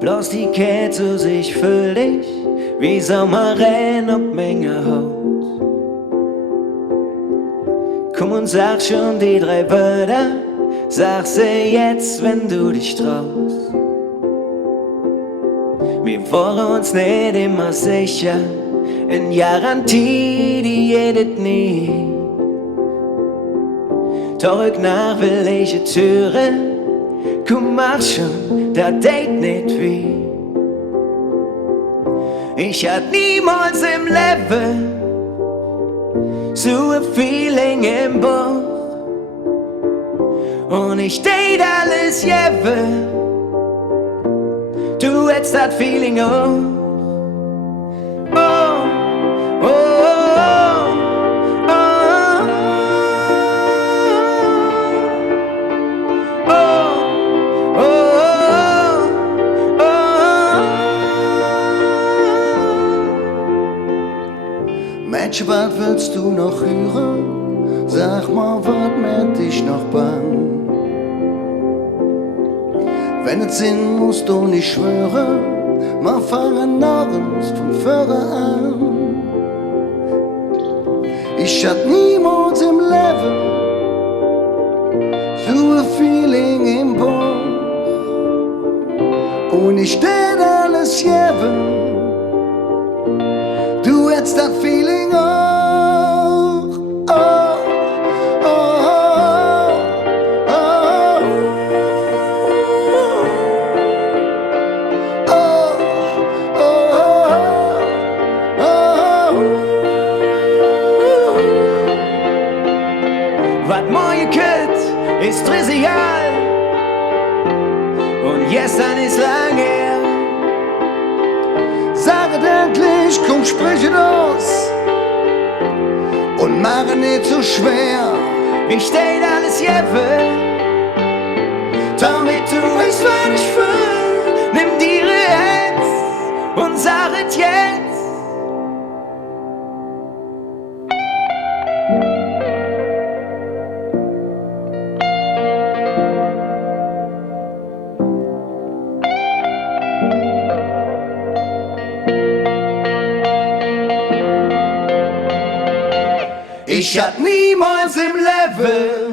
bloß die Kätze sich für dich wie Sommerrennen ob Menge Haut. Komm und sag schon die 3 Wörter, sag sie jetzt, wenn du dich traust. Wir waren uns nicht immer sicher, in Garantie, die jedet nie. Zurück nach welche Türe, komm mach schon, da Date nicht wie. Ich hatte niemals im Leben so ein Feeling im Bauch. Und ich date alles jewe, du hättest das Feeling auch. Oh, oh, oh, oh, oh, oh, oh. Mädchen, was willst du noch hören? Sag mal, was macht dich noch bang? Wenn es Sinn muss, du nicht schwören, wir fangen nirgends von vorne an. Ich hatte niemals im Leben so ein Feeling im Bauch. Und ich tät alles geben, du hättest das Feeling auch. Was morgen kommt, ist trivial und gestern ist lang her. Saget endlich, komm, sprich es aus und mach nicht so schwer. Ich steh alles jewe, damit du weißt, was ich fühl. Nimm die Hand und sag es jetzt. Ich hab niemals im Leben